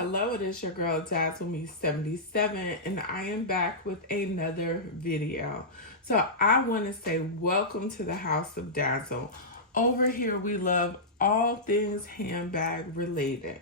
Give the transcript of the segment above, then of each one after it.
Hello, it is your girl Dazzle Me 77, and I am back with another video. So I want to say welcome to the House of Dazzle. Over here we love all things handbag related.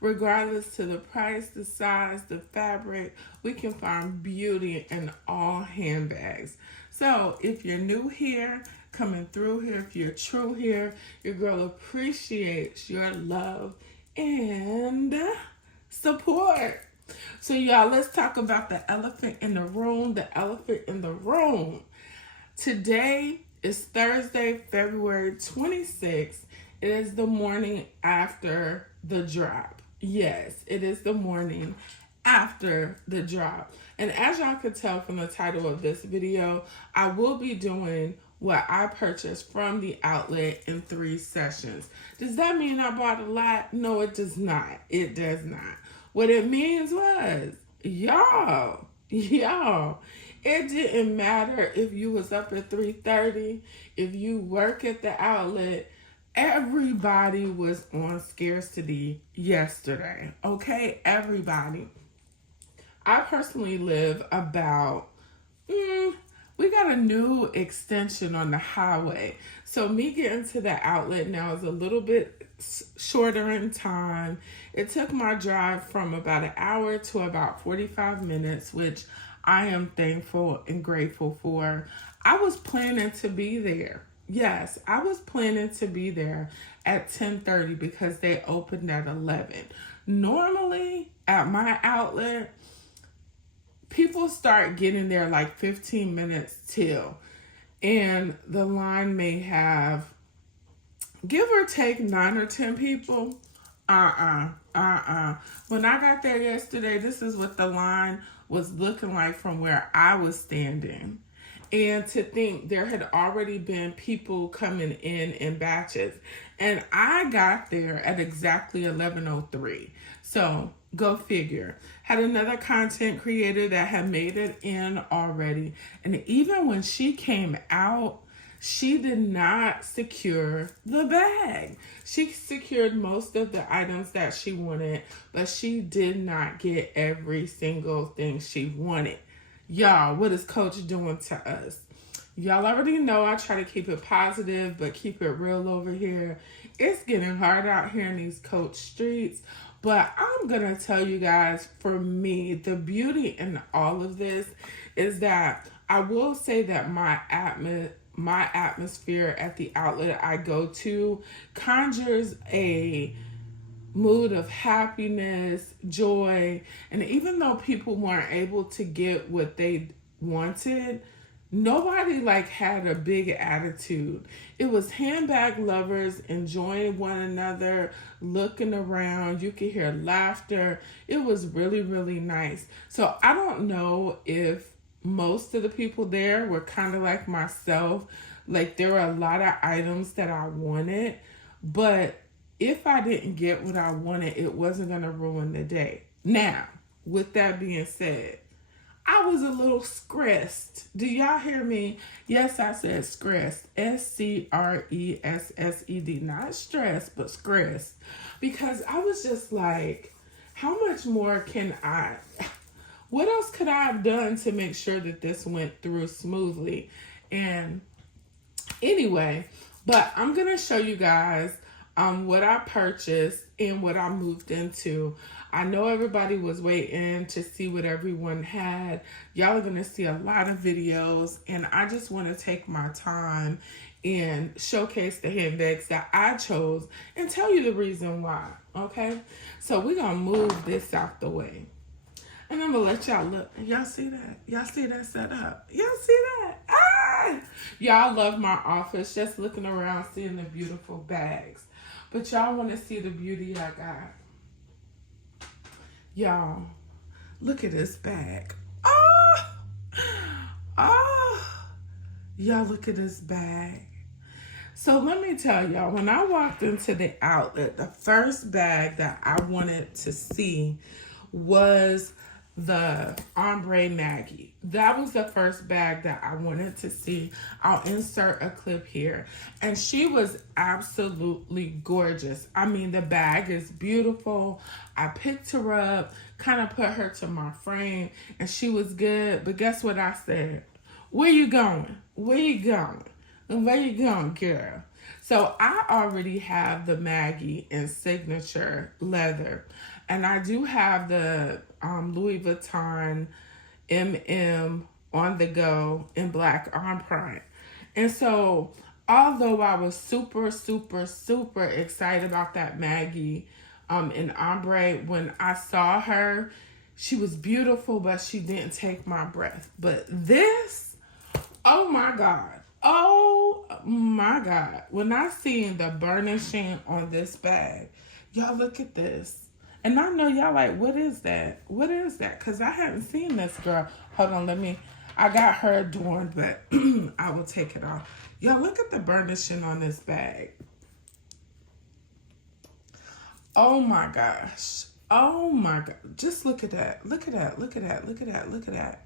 Regardless to the price, the size, the fabric, we can find beauty in all handbags. So if you're new here, coming through here, if you're true here, your girl appreciates your love and support. So y'all, let's talk about the elephant in the room. The elephant in the room. Today is Thursday, February 26th. It is the morning after the drop. Yes, it is the morning after the drop. And as y'all can tell from the title of this video, I will be doing what I purchased from the outlet in 3 sessions. Does that mean I bought a lot? No, it does not. It does not. What it means was, y'all, it didn't matter if you was up at 3:30, if you work at the outlet, everybody was on scarcity yesterday, okay? Everybody. I personally live about, we got a new extension on the highway. So me getting to the outlet now is a little bit shorter in time. It took my drive from about an hour to about 45 minutes, which I am thankful and grateful for. I was planning to be there. Yes, I was planning to be there at 10:30 because they opened at 11. Normally at my outlet, people start getting there like 15 minutes till, and the line may have, give or take, 9 or 10 people. When I got there yesterday, this is what the line was looking like from where I was standing. And to think there had already been people coming in batches. And I got there at exactly 11:03. So go figure. Had another content creator that had made it in already. And even when she came out, she did not secure the bag. She secured most of the items that she wanted, but she did not get every single thing she wanted. Y'all, what is Coach doing to us? Y'all already know I try to keep it positive, but keep it real over here. It's getting hard out here in these Coach streets. But I'm going to tell you guys, for me, the beauty in all of this is that I will say that my atmosphere at the outlet I go to conjures a mood of happiness, joy, and even though people weren't able to get what they wanted, nobody had a big attitude. It was handbag lovers enjoying one another, looking around. You could hear laughter. It was really, really nice. So I don't know if most of the people there were kind of like myself. Like, there were a lot of items that I wanted, but if I didn't get what I wanted, it wasn't going to ruin the day. Now, with that being said, I was a little stressed. Do y'all hear me? Yes, I said stressed. SCRESSED. Not stressed, but stressed. Because I was just like, how much more can I... What else could I have done to make sure that this went through smoothly? And anyway, but I'm going to show you guys what I purchased and what I moved into. I know everybody was waiting to see what everyone had. Y'all are going to see a lot of videos, and I just want to take my time and showcase the handbags that I chose and tell you the reason why, okay? So we're going to move this out the way. And I'm going to let y'all look. Y'all see that? Y'all see that setup? Y'all see that? Ah! Y'all love my office, just looking around, seeing the beautiful bags. But y'all want to see the beauty I got. Y'all, look at this bag. Y'all, look at this bag. So let me tell y'all, when I walked into the outlet, the first bag that I wanted to see was the ombre Maggie. That was the first bag that I wanted to see. I'll insert a clip here. And she was absolutely gorgeous. I mean, the bag is beautiful. I picked her up, kind of put her to my frame, and she was good. But guess what I said? Where you going? Where you going? Where you going, girl? So I already have the Maggie in signature leather. And I do have the Louis Vuitton MM on the go in black on print. And so although I was super, super, super excited about that Maggie in ombre, when I saw her, she was beautiful, but she didn't take my breath. But this, oh my God. Oh my God. When I seen the burnishing on this bag, y'all look at this. And I know y'all like, what is that? What is that? Because I haven't seen this girl. Hold on, I got her adorned, but I will take it off. Y'all look at the burnishing on this bag. Oh my gosh. Oh my God. Just look at that. Look at that. Look at that. Look at that. Look at that.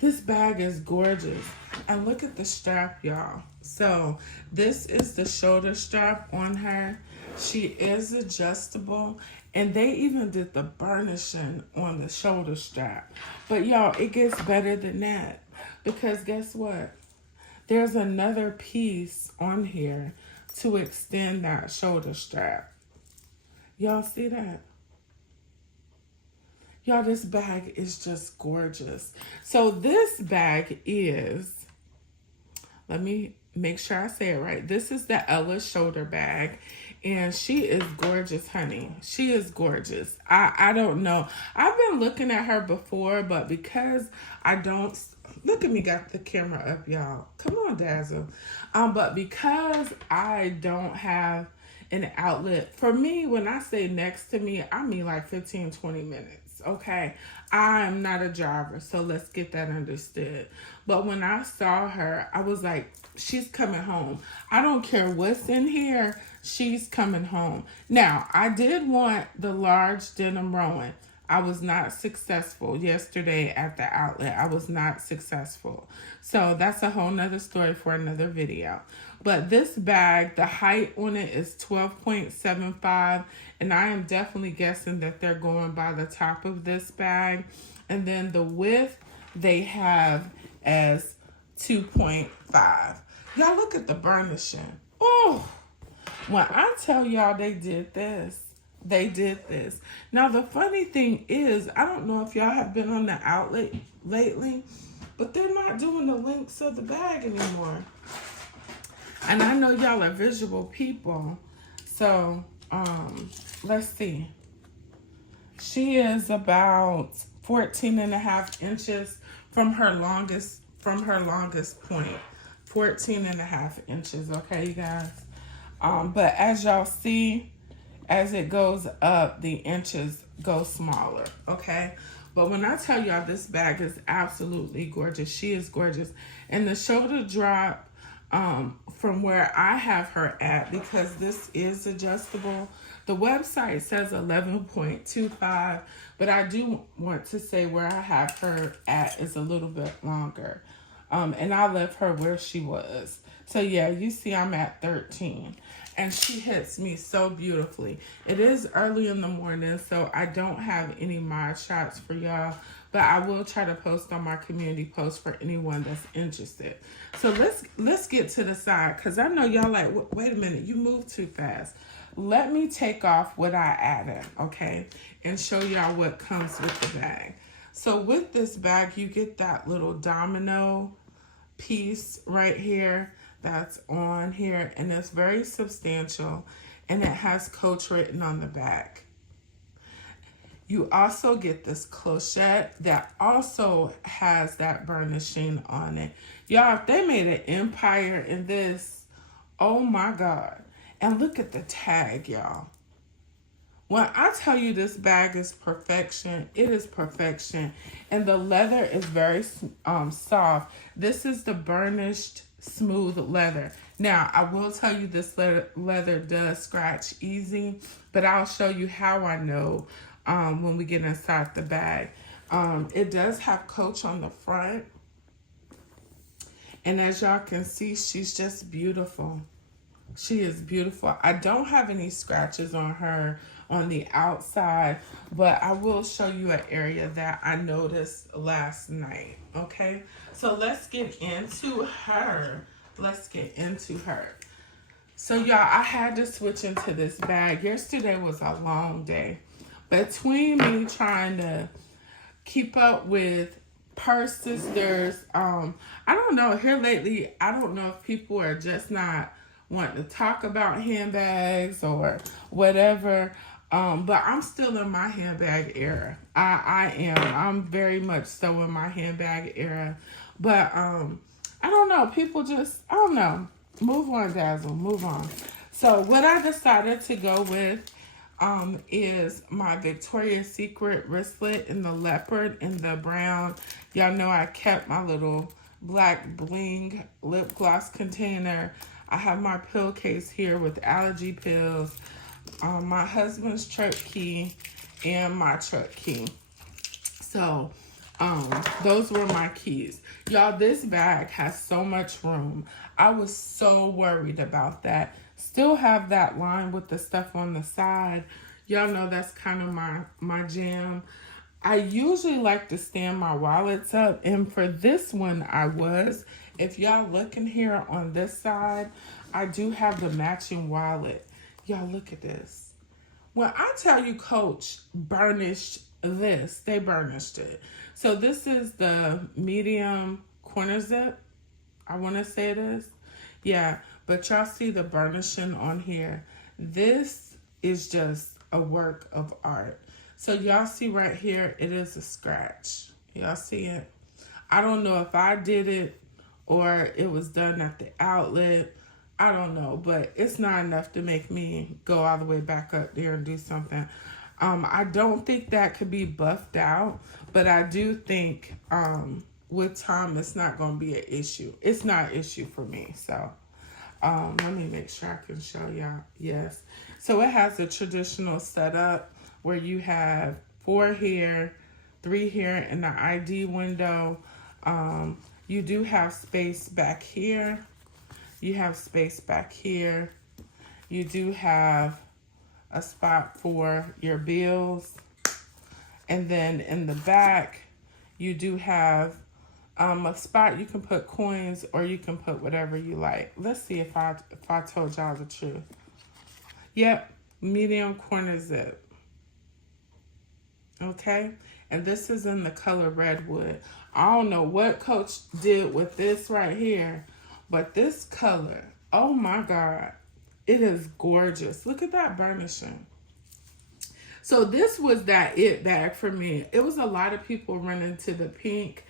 This bag is gorgeous. And look at the strap, y'all. So this is the shoulder strap on her. She is adjustable. And they even did the burnishing on the shoulder strap. But y'all, it gets better than that. Because guess what? There's another piece on here to extend that shoulder strap. Y'all see that? Y'all, this bag is just gorgeous. So this bag is, let me make sure I say it right. This is the Ella shoulder bag. And she is gorgeous, honey. She is gorgeous. I don't know. I've been looking at her before, but because I don't... Look at me, got the camera up, y'all. Come on, Dazzle. But because I don't have an outlet, for me, when I say next to me, I mean like 15, 20 minutes, okay? I'm not a driver, so let's get that understood. But when I saw her, I was like, she's coming home. I don't care what's in here. She's coming home. Now, I did want the large denim Rowan. I was not successful yesterday at the outlet. I was not successful. So that's a whole nother story for another video. But this bag, the height on it is 12.75. And I am definitely guessing that they're going by the top of this bag. And then the width they have as 2.5. Y'all look at the burnishing. Oh, when I tell y'all they did this, they did this. Now, the funny thing is, I don't know if y'all have been on the outlet lately, but they're not doing the links of the bag anymore. And I know y'all are visual people. So, let's see. She is about 14.5 inches from her longest point. 14.5 inches, okay, you guys? But as y'all see, as it goes up, the inches go smaller, okay? But when I tell y'all this bag is absolutely gorgeous, she is gorgeous. And the shoulder drop from where I have her at, because this is adjustable, the website says 11.25, but I do want to say where I have her at is a little bit longer. And I left her where she was. So yeah, you see I'm at 13. And she hits me so beautifully. It is early in the morning, so I don't have any mod shots for y'all. But I will try to post on my community post for anyone that's interested. So let's get to the side, because I know y'all like, wait a minute, you move too fast. Let me take off what I added, okay? And show y'all what comes with the bag. So with this bag, you get that little domino piece right here that's on here, and it's very substantial, and it has Coach written on the back. You also get this clochette that also has that burnishing on it. Y'all, if they made an empire in this, oh my God. And look at the tag, y'all. When I tell you this bag is perfection, it is perfection. And the leather is very soft. This is the burnished smooth leather. Now, I will tell you this leather does scratch easy, but I'll show you how I know when we get inside the bag. It does have Coach on the front. And as y'all can see, she's just beautiful. She is beautiful. I don't have any scratches on her on the outside, but I will show you an area that I noticed last night. Okay, so let's get into her. Let's get into her. So y'all, I had to switch into this bag. Yesterday was a long day. Between me trying to keep up with purses, there's I don't know, here lately, I don't know if people are just not wanting to talk about handbags or whatever. But I'm still in my handbag era. I am. I'm very much so in my handbag era. But I don't know. People just, I don't know. Move on, Dazzle. Move on. So what I decided to go with is my Victoria's Secret wristlet in the leopard and the brown. Y'all know I kept my little black bling lip gloss container. I have my pill case here with allergy pills, my husband's truck key, and my truck key. So those were my keys. Y'all, this bag has so much room. I was so worried about that. Still have that line with the stuff on the side. Y'all know that's kind of my jam. I usually like to stand my wallets up, and for this one I was. If y'all looking here on this side, I do have the matching wallet. Y'all look at this. When I tell you Coach burnished this, they burnished it. So this is the medium corner zip. I want to say it is. Yeah, but y'all see the burnishing on here. This is just a work of art. So y'all see right here, it is a scratch. Y'all see it? I don't know if I did it or it was done at the outlet. I don't know, but it's not enough to make me go all the way back up there and do something. I don't think that could be buffed out, but I do think with time it's not going to be an issue. It's not an issue for me. So let me make sure I can show y'all. Yes. So it has a traditional setup where you have 4 here, 3 here in the ID window. You do have space back here. You have space back here. You do have a spot for your bills. And then in the back, you do have a spot you can put coins or you can put whatever you like. Let's see if I told y'all the truth. Yep, medium corner zip. Okay, and this is in the color Redwood. I don't know what Coach did with this right here, but this color, oh my God, it is gorgeous. Look at that burnishing. So this was that it bag for me. It was a lot of people running to the pink.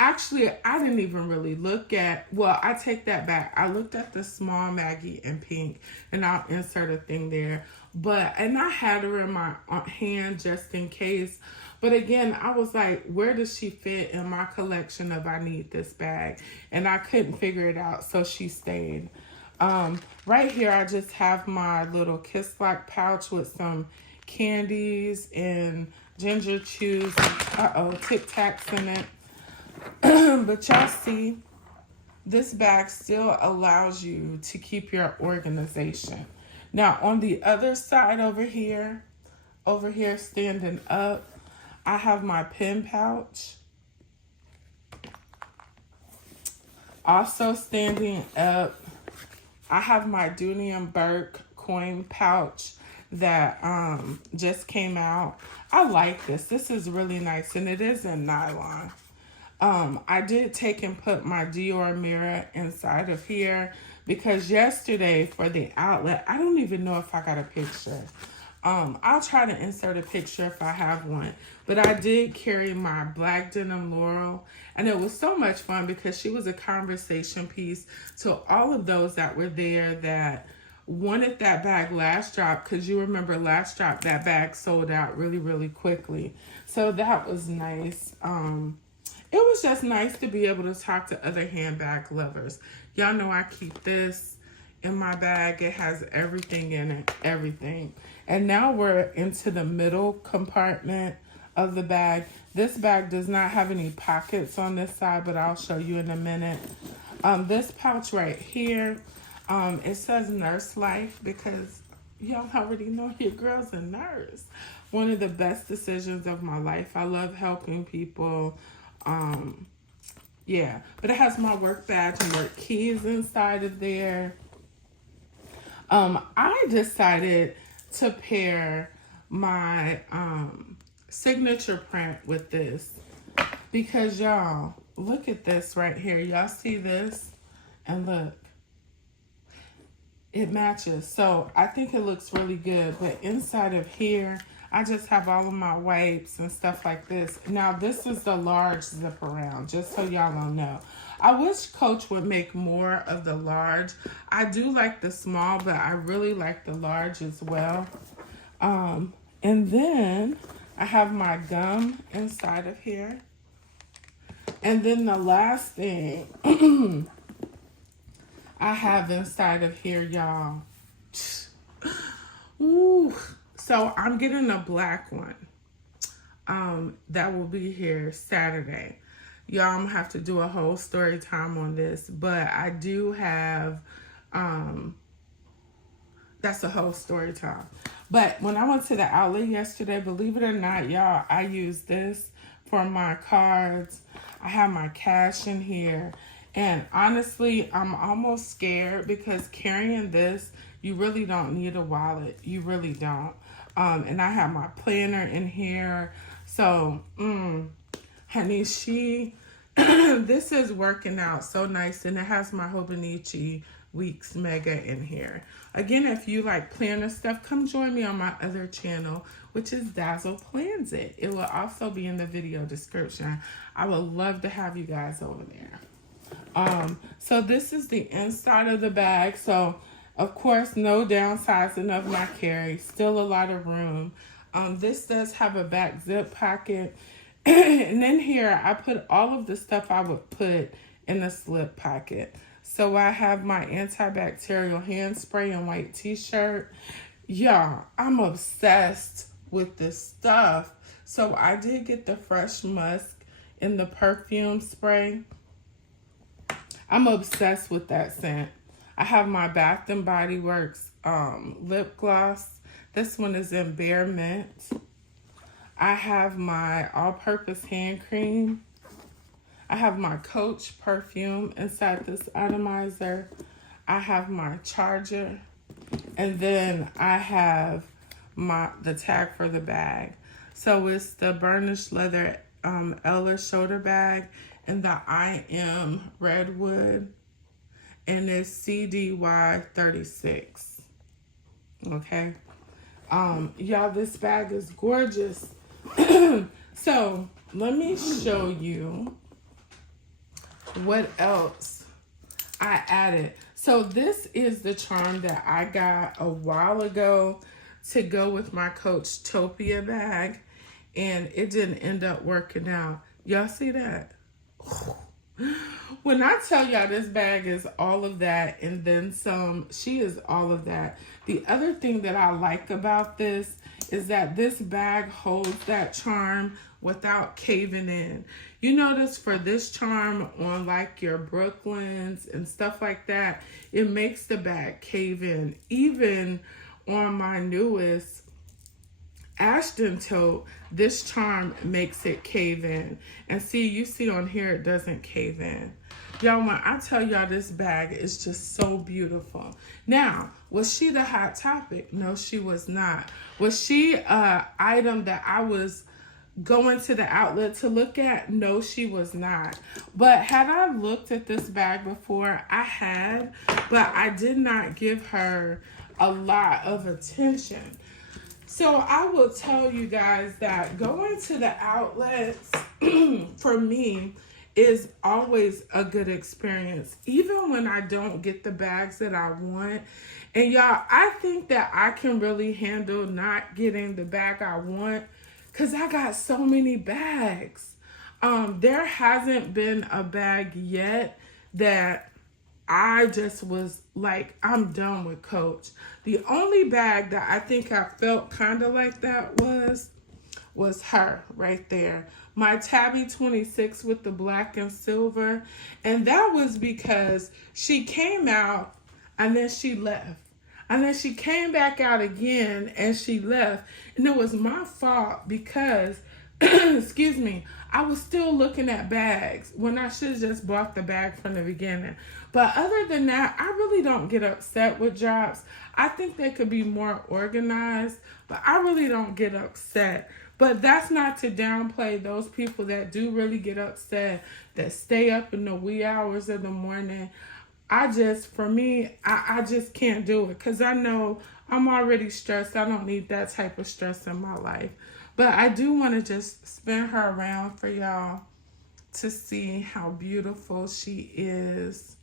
Actually, I didn't even really look at, well, I take that back. I looked at the small Maggie in pink, and I'll insert a thing there. And I had her in my hand just in case. But again, I was like, where does she fit in my collection of I need this bag? And I couldn't figure it out, so she stayed. Right here, I just have my little Kiss Lock pouch with some candies and ginger chews, Tic Tacs in it. But y'all see, this bag still allows you to keep your organization. Now, on the other side over here standing up, I have my pen pouch. Also standing up, I have my Dooney and Burke coin pouch that just came out. I like this. This is really nice, and it is in nylon. I did take and put my Dior mirror inside of here because yesterday for the outlet, I don't even know if I got a picture. I'll try to insert a picture if I have one. But I did carry my black denim Laurel, and it was so much fun because she was a conversation piece to all of those that were there that wanted that bag last drop, because you remember last drop, that bag sold out really, really quickly. So that was nice. It was just nice to be able to talk to other handbag lovers. Y'all know I keep this in my bag. It has everything in it, everything. And now we're into the middle compartment of the bag. This bag does not have any pockets on this side, but I'll show you in a minute. This pouch right here, it says Nurse Life because y'all already know your girl's a nurse. One of the best decisions of my life. I love helping people. Yeah, but it has my work badge and work keys inside of there. I decided to pair my signature print with this because y'all, look at this right here. Y'all see this? And look, it matches. So I think it looks really good. But inside of here, I just have all of my wipes and stuff like this. Now, this is the large zip around, just so y'all don't know. I wish Coach would make more of the large. I do like the small, but I really like the large as well. And then I have my gum inside of here. And then the last thing I have inside of here, y'all. Ooh. So I'm getting a black one. That will be here Saturday. Y'all, I'm gonna have to do a whole story time on this, but I do have, that's a whole story time. But when I went to the outlet yesterday, believe it or not, y'all, I used this for my cards. I have my cash in here. And honestly, I'm almost scared because carrying this, you really don't need a wallet. You really don't. And I have my planner in here. So, honey, this is working out so nice. And it has my Hobonichi Weeks Mega in here. Again, if you like planner stuff, come join me on my other channel, which is Dazzle Plans It. It will also be in the video description. I would love to have you guys over there. So this is the inside of the bag. So, of course, no downsizing of my carry. Still a lot of room. This does have a back zip pocket. And in here, I put all of the stuff I would put in a slip pocket. So I have my antibacterial hand spray and white t-shirt. Y'all, I'm obsessed with this stuff. So I did get the Fresh Musk in the perfume spray. I'm obsessed with that scent. I have my Bath and Body Works lip gloss. This one is in Bare Mint. I have my all-purpose hand cream. I have my Coach perfume inside this atomizer. I have my charger. And then I have the tag for the bag. So it's the Burnished leather Ella shoulder bag and the I Am Redwood. And it's CDY 36. Okay. Y'all, this bag is gorgeous. So let me show you what else I added. So this is the charm that I got a while ago to go with my Coach Topia bag, and it didn't end up working out. Y'all see that? When I tell y'all this bag is all of that and then some, she is all of that. The other thing that I like about this is that this bag holds that charm without caving in. You notice for this charm on like your Brooklyns and stuff like that, it makes the bag cave in. Even on my newest Ashton tote, this charm makes it cave in. And see, you see on here, it doesn't cave in. Y'all, when I tell y'all this bag is just so beautiful. Now, was she the hot topic? No, she was not. Was she an item that I was going to the outlet to look at? No, she was not. But had I looked at this bag before? I had, but I did not give her a lot of attention. So I will tell you guys that going to the outlets for me is always a good experience, even when I don't get the bags that I want. And y'all, I think that I can really handle not getting the bag I want because I got so many bags. There hasn't been a bag yet that I just was like, I'm done with Coach. The only bag that I think I felt kind of like that was was her right there. My Tabby 26 with the black and silver. And that was because she came out and then she left. And then she came back out again and she left. And it was my fault because, excuse me, I was still looking at bags when I should have just bought the bag from the beginning. But other than that, I really don't get upset with drops. I think they could be more organized, but I really don't get upset. But that's not to downplay those people that do really get upset, that stay up in the wee hours of the morning. For me, I just can't do it because I know I'm already stressed. I don't need that type of stress in my life. But I do want to just spin her around for y'all to see how beautiful she is.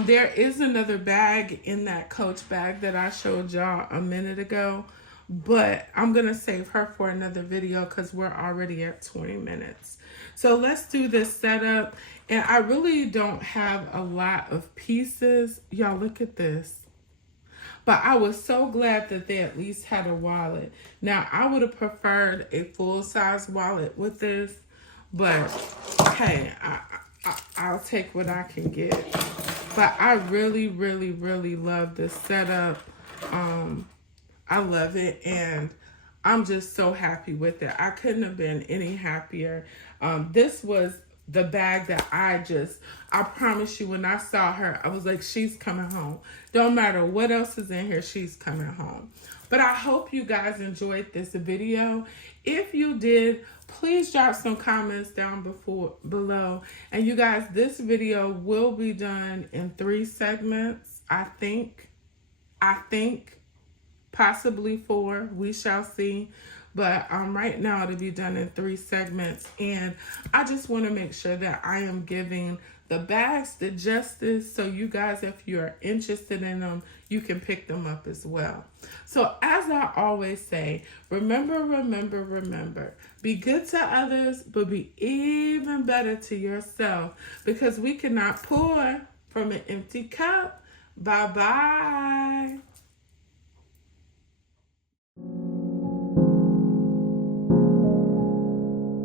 There is another bag in that Coach bag that I showed y'all a minute ago, but I'm going to save her for another video because we're already at 20 minutes. So let's do this setup. And I really don't have a lot of pieces. Y'all, look at this. But I was so glad that they at least had a wallet. Now, I would have preferred a full-size wallet with this, but hey, I'll take what I can get. But I really, really, really love this setup. I love it, and I'm just so happy with it. I couldn't have been any happier. This was the bag that I promise you, when I saw her, I was like, she's coming home. Don't matter what else is in here, she's coming home. But I hope you guys enjoyed this video. If you did, please drop some comments down below. And you guys, this video will be done in 3 segments. I think, possibly 4, we shall see. But right now it'll be done in 3 segments. And I just want to make sure that I am giving the bags the justice. So you guys, if you're interested in them, you can pick them up as well. So as I always say, remember, be good to others, but be even better to yourself, because we cannot pour from an empty cup. Bye-bye.